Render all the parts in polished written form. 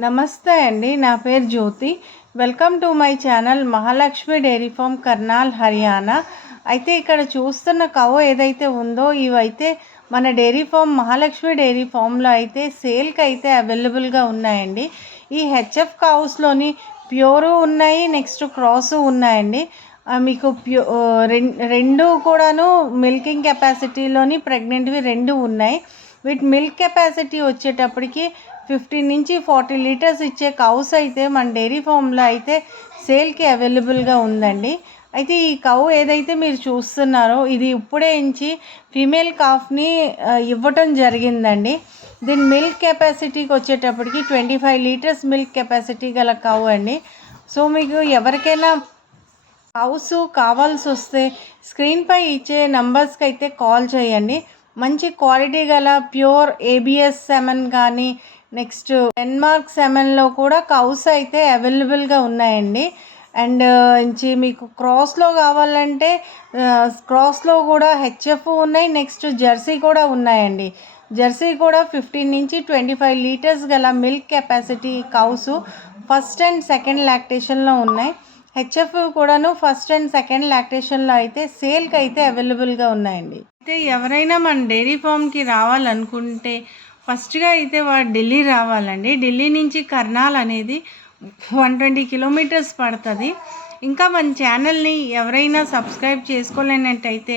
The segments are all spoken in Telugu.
నమస్తే అండి. నా పేరు Jyoti. Welcome to my channel Mahalakshmi dairy farm, Karnal, Haryana. అయితే ఇక్కడ చూస్తున్న కౌ ఏదైతే ఉందో ఇవైతే మన డైరీ ఫార్మ్ మహాలక్ష్మి డైరీ ఫార్మ్లో అయితే సేల్కి అయితే అవైలబుల్గా ఉన్నాయండి. ఈ హెచ్ఎఫ్ కౌస్లోని ప్యూరు ఉన్నాయి, నెక్స్ట్ క్రాసు ఉన్నాయండి. మీకు రెండు కూడాను మిల్కింగ్ కెపాసిటీలోని ప్రెగ్నెంట్వి రెండు ఉన్నాయి. వీటి మిల్క్ కెపాసిటీ వచ్చేటప్పటికి 15 నుంచి 40 లీటర్స్ ఇచ్చే కౌస్ అయితే మన డైరీ ఫామ్లో అయితే సేల్కి అవైలబుల్గా ఉందండి. అయితే ఈ కౌ ఏదైతే మీరు చూస్తున్నారో ఇది ఇప్పుడే ఇంచి ఫీమేల్ కాఫ్ని ఇవ్వటం జరిగిందండి. దీని మిల్క్ కెపాసిటీకి వచ్చేటప్పటికి 25 లీటర్స్ మిల్క్ కెపాసిటీ గల కౌ అండి. సో మీకు ఎవరికైనా కౌస్ కావాల్సి వస్తే స్క్రీన్పై ఇచ్చే నంబర్స్కి అయితే కాల్ చేయండి. మంచి క్వాలిటీ గల ప్యూర్ ఏబిఎస్ సెమెన్ కానీ నెక్స్ట్ డెన్మార్క్ సెమెన్లో కూడా కౌస్ అయితే అవైలబుల్గా ఉన్నాయండి. అండ్ మీకు క్రాస్లో కావాలంటే క్రాస్లో కూడా హెచ్ఎఫ్ ఉన్నాయి, నెక్స్ట్ జెర్సీ కూడా ఉన్నాయండి. జెర్సీ కూడా 15 నుంచి 25 లీటర్స్ గల milk capacity cows first and second లాక్టేషన్లో ఉన్నాయి. హెచ్ఎఫ్ కూడాను ఫస్ట్ అండ్ సెకండ్ లాక్టేషన్లో అయితే సేల్కి అయితే అవైలబుల్గా ఉన్నాయండి. అయితే ఎవరైనా మన డైరీ ఫామ్కి రావాలనుకుంటే ఫస్ట్గా అయితే వాడు ఢిల్లీ రావాలండి. ఢిల్లీ నుంచి కర్నాల్ అనేది 120 కిలోమీటర్స్ పడుతుంది. ఇంకా మన ఛానల్ని ఎవరైనా సబ్స్క్రైబ్ చేసుకోలేనట్టయితే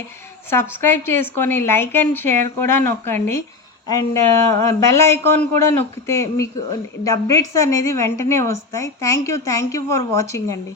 సబ్స్క్రైబ్ చేసుకొని లైక్ అండ్ షేర్ కూడా నొక్కండి. అండ్ బెల్ ఐకాన్ కూడా నొక్కితే మీకు అప్డేట్స్ అనేది వెంటనే వస్తాయి. థ్యాంక్ యూ ఫర్ వాచింగ్ అండి.